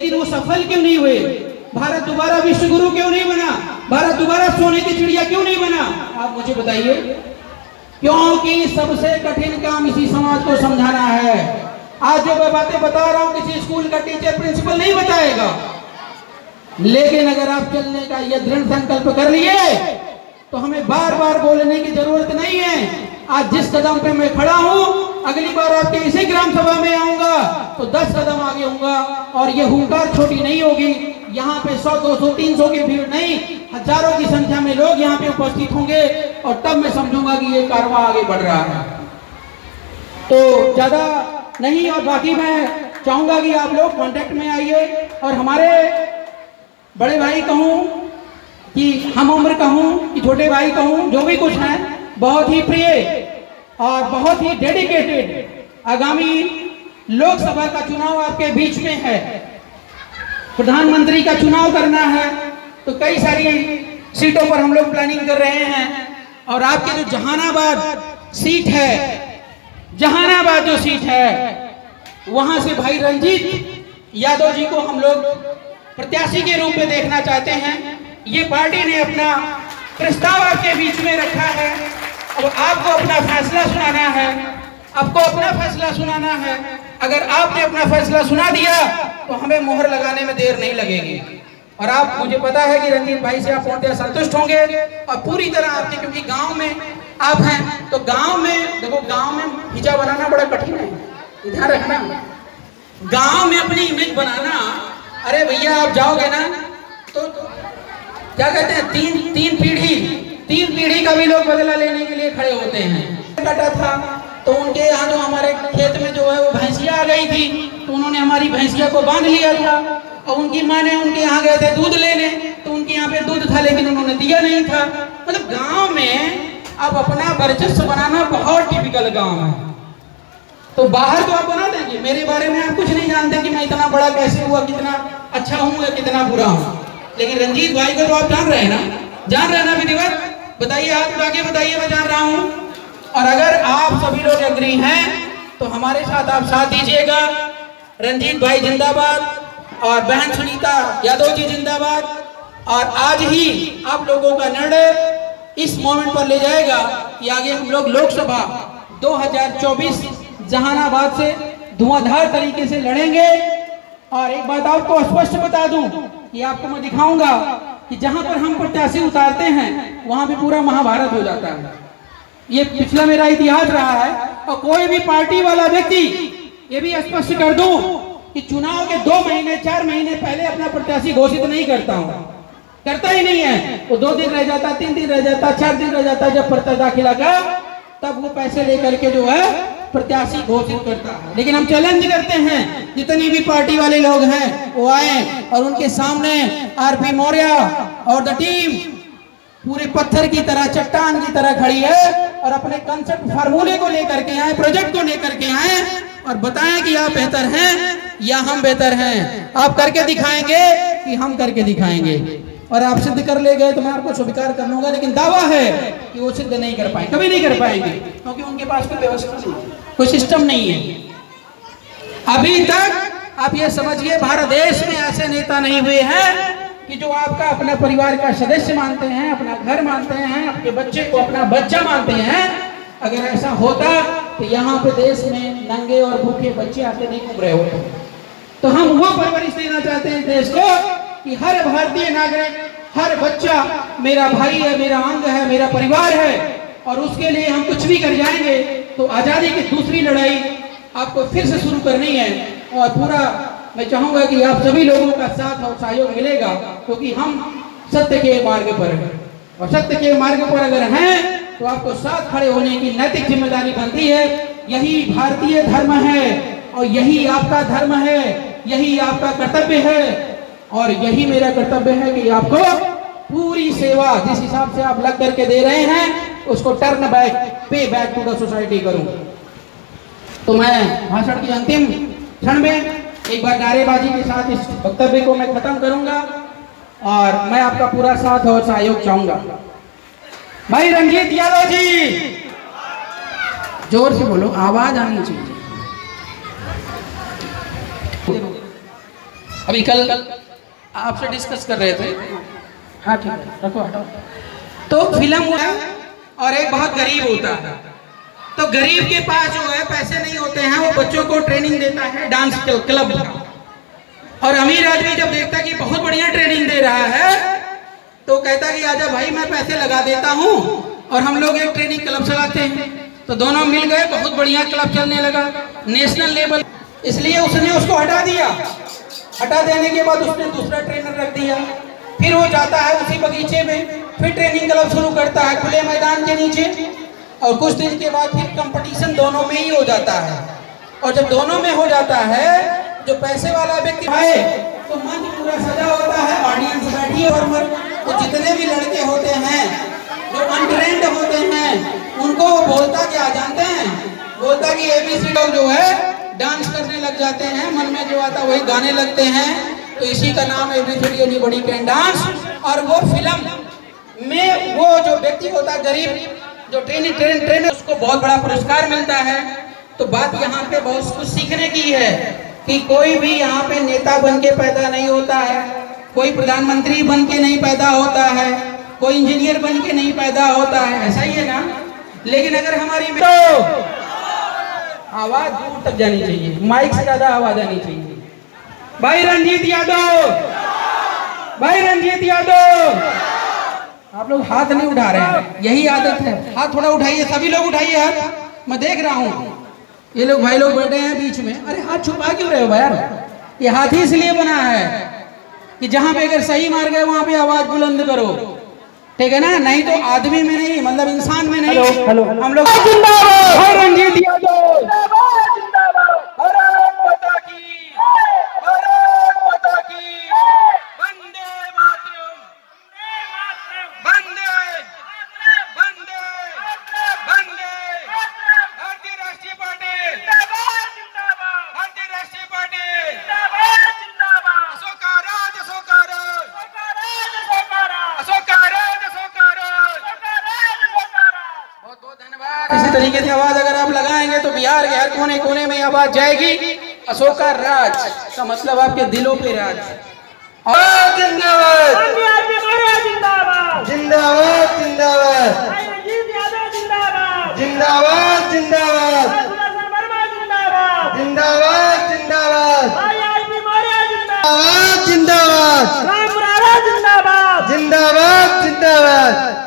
लेकिन वो सफल क्यों नहीं हुए? भारत दोबारा विश्व गुरु क्यों नहीं बना? भारत दोबारा सोने की चिड़िया क्यों नहीं बना? आप मुझे बताइए। क्योंकि सबसे कठिन काम इसी समाज को समझाना है। आज जो मैं बातें बता रहा हूं किसी स्कूल का टीचर प्रिंसिपल नहीं बताएगा, लेकिन अगर आप चलने का यह दृढ़ संकल्प कर लिए तो हमें बार बार बोलने की जरूरत नहीं है। आज जिस कदम पे मैं खड़ा हूं, अगली बार आपके इसी ग्राम सभा में आऊंगा तो 10 कदम आगे होऊंगा और ये हुंकार छोटी नहीं होगी। यहाँ पे 100, 200, 300 की भीड़ नहीं, हजारों की संख्या में लोग यहाँ पे उपस्थित होंगे और तब मैं समझूंगा कि ये कारवां आगे बढ़ रहा है। तो ज्यादा नहीं, और बाकी मैं चाहूंगा कि आप लोग कांटेक्ट में आइए और हमारे बड़े भाई कहूं कि हम उम्र कहूं कि छोटे भाई कहूं, जो भी कुछ है, बहुत ही प्रिय और बहुत ही डेडिकेटेड। आगामी लोकसभा का चुनाव आपके बीच में है, प्रधानमंत्री का चुनाव करना है, तो कई सारी सीटों पर हम लोग प्लानिंग कर रहे हैं। और आपके जो जहानाबाद सीट है, जहानाबाद जो सीट है, वहां से भाई रंजीत यादव जी को हम लोग प्रत्याशी के रूप में देखना चाहते हैं। ये पार्टी ने अपना प्रस्ताव आपके बीच में रखा है। अब आपको अपना फैसला सुनाना है, आपको अपना फैसला सुनाना है। अगर आपने अपना फैसला सुना दिया तो हमें मोहर लगाने में देर नहीं लगेगी। और आप, मुझे पता है कि रंजीत भाई से आप पूर्णतः संतुष्ट होंगे और पूरी तरह आपके, क्योंकि गांव में आप हैं तो गांव में देखो, गांव में हिजा बनाना बड़ा कठिन है, ध्यान रखना। गांव में अपनी इमेज बनाना, अरे भैया आप जाओगे ना तो क्या कहते हैं, तीन पीढ़ी का भी लोग बदला लेने के लिए खड़े होते हैं। कटा था तो उनके यहाँ जो हमारे खेत में जो है वो भैंसिया आ गई थी, तो उन्होंने हमारी भैंसिया को बांध लिया था। और उनकी माँ ने उनके यहाँ गए थे दूध लेने, तो उनके यहाँ पे दूध था लेकिन उन्होंने दिया नहीं था। मतलब गाँव में अब अपना वर्चस्व बनाना बहुत टिपिकल गाँव है। तो बाहर तो आप बना देंगे, मेरे बारे में आप कुछ नहीं जानते कि मैं इतना बड़ा कैसे हुआ, कितना अच्छा हूँ या कितना बुरा हूँ। लेकिन रंजीत भाई को तो आप जान रहे हैं ना, जान रहे हैं ना विधिवत? बताइए, हाथ उठा के बताइए, मैं जान रहा हूँ। और अगर आप सभी लोग एग्री हैं तो हमारे साथ आप साथ दीजिएगा। रंजीत भाई जिंदाबाद और बहन सुनीता यादव जी जिंदाबाद। और आज ही आप लोगों का निर्णय इस मोमेंट पर ले जाएगा कि आगे हम लोग लोकसभा 2024 जहानाबाद से धुआंधार तरीके से लड़ेंगे। और एक बात आपको स्पष्ट बता दूं कि आपको मैं दिखाऊंगा कि जहां पर हम प्रत्याशी उतारते हैं वहां भी पूरा महाभारत हो जाता है। ये पिछला मेरा इतिहास रहा है। और कोई भी पार्टी वाला व्यक्ति, ये भी स्पष्ट कर दूं कि चुनाव के 2 महीने 4 महीने पहले अपना प्रत्याशी घोषित नहीं करता हूं, करता ही नहीं है। वो 2 दिन रह जाता, 3 दिन रह जाता, 4 दिन रह जाता, जब पर्चा दाखिला का तब वो पैसे लेकर के जो है प्रत्याशी घोषित करता है। लेकिन हम चैलेंज करते हैं, जितनी भी पार्टी वाले लोग हैं वो आए और उनके सामने आरपी मौर्य और द टीम पूरे पत्थर की तरह, चट्टान की तरह खड़ी है और अपने कंसेप्ट फार्मूले को लेकर के आए, प्रोजेक्ट को लेकर के आए और बताएं कि आप बेहतर हैं या हम बेहतर हैं। आप करके दिखाएंगे कि हम करके दिखाएंगे। और आप सिद्ध कर ले गए तो मैं आपको स्वीकार कर लूंगा, लेकिन दावा है कि वो सिद्ध नहीं कर पाएंगे, कभी नहीं कर पाएंगे, क्योंकि उनके पास कोई व्यवस्था नहीं, कोई सिस्टम नहीं है। अभी तक आप ये समझिए, भारत देश में ऐसे नेता नहीं हुए हैं कि जो आपका अपना परिवार का सदस्य मानते हैं, अपना घर मानते हैं, आपके बच्चे को अपना बच्चा मानते हैं। अगर ऐसा होता तो यहाँ पे देश में नंगे और भूखे बच्चे आते नहीं घूम रहे होते। तो हम वो परवरिश देना चाहते हैं देश को कि हर भारतीय नागरिक, हर बच्चा मेरा भाई है, मेरा अंग है, मेरा परिवार है। और उसके लिए हम कुछ भी कर जाएंगे। तो आजादी की दूसरी लड़ाई आपको फिर से शुरू करनी है। और पूरा मैं चाहूंगा कि आप सभी लोगों का साथ और सहयोग मिलेगा, क्योंकि हम सत्य के मार्ग पर हैं। और सत्य के मार्ग पर अगर हैं तो आपको साथ खड़े होने की नैतिक जिम्मेदारी बनती है। यही भारतीय धर्म है और यही आपका धर्म है, यही आपका कर्तव्य है। और यही मेरा कर्तव्य है कि आपको पूरी सेवा जिस हिसाब से आप लग करके दे रहे हैं उसको टर्न बैक, पे बैक टू द सोसाइटी करूं। तो मैं भाषण की अंतिम क्षण में एक बार नारेबाजी के साथ इस वक्तव्य को मैं खत्म करूंगा और मैं आपका पूरा साथ और सहयोग चाहूंगा। भाई रंजीत यादव जी, जोर से बोलो, आवाज आनी चाहिए। अभी कल आपसे डिस्कस कर रहे थे। हाँ ठीक है, रखो हटाओ। तो फिल्म हुआ और एक बहुत गरीब होता है, तो गरीब के पास जो है पैसे नहीं होते हैं, वो बच्चों को ट्रेनिंग देता है डांस क्लब का। और अमीर आदमी जब देखता कि बहुत बढ़िया ट्रेनिंग दे रहा है तो कहता कि आजा भाई मैं पैसे लगा देता हूँ और हम लोग एक ट्रेनिंग क्लब चलाते हैं। तो दोनों मिल गए, बहुत बढ़िया क्लब चलने लगा नेशनल लेवल। इसलिए उसने उसको हटा दिया। हटा देने के बाद उसने दूसरा ट्रेनर रख दिया। फिर वो जाता है उसी बगीचे में, फिर ट्रेनिंग क्लब शुरू करता है खुले मैदान के नीचे। और कुछ दिन के बाद फिर कंपटीशन दोनों में ही हो जाता है। और जब दोनों में हो जाता है, जो पैसे वाला व्यक्ति आए तो मंच पूरा सजा होता है, ऑडियंस बैठी है और तो जितने भी लड़के होते हैं जो अनट्रेंड होते हैं उनको वो बोलता क्या जानते हैं? बोलता कि एबीसी लोग जो है डांस करने लग जाते हैं, मन में जो आता वही गाने लगते हैं। तो इसी का नाम एबीसी एनीबॉडी कैन डांस। और वो फिल्म में वो जो व्यक्ति होता है गरीब, जो ट्रेनर उसको बहुत बड़ा पुरस्कार मिलता है। तो बात यहाँ पे बहुत कुछ सीखने की है कि कोई भी यहाँ पे नेता बन के पैदा नहीं होता है, कोई प्रधानमंत्री बन के नहीं पैदा होता है, कोई इंजीनियर बन के नहीं पैदा होता है, ऐसा ही है ना। लेकिन अगर हमारी तो आवाज दूर तक जानी चाहिए, माइक से ज्यादा आवाज आनी चाहिए। भाई रंजीत यादव, भाई रंजीत यादव, आप लोग हाथ नहीं उठा रहे हैं, यही आदत है। हाथ थोड़ा उठाइए, सभी लोग उठाइए हाथ, मैं देख रहा हूँ ये लोग भाई लोग बैठे हैं बीच में। अरे हाथ छुपा क्यों रहे हो यार? ये हाथ ही इसलिए बना है कि जहां पे अगर सही मार गए वहां पे आवाज बुलंद करो, ठीक है ना? नहीं तो आदमी में नहीं, मतलब इंसान में नहीं। हेलो हम लोग जिंदाबाद रंजीत यादव, जिंदाबाद भारत माता की, भारत माता की, वंदे मातरम, वंदे वंदे वंदे। भारतीय राष्ट्रीय पार्टी जिंदाबाद, जिंदाबाद भारतीय राष्ट्रीय पार्टी जिंदाबाद, जिंदाबाद। अशोका राज, अशोका राज, अशोका राज, अशोका राज। बहुत बहुत धन्यवाद। इसी तरीके से आवाज अगर आप लगाएंगे तो बिहार के हर कोने कोने में आवाज जाएगी। अशोका राज का मतलब आपके दिलों पे राज। और जिंदाबाद, जिंदाबाद, जिंदाबाद, जिंदाबाद, जिंदाबाद, जिंदाबाद, जिंदाबाद, जिंदाबाद, जिंदाबाद, जिंदाबाद, जिंदाबाद, जिंदाबाद।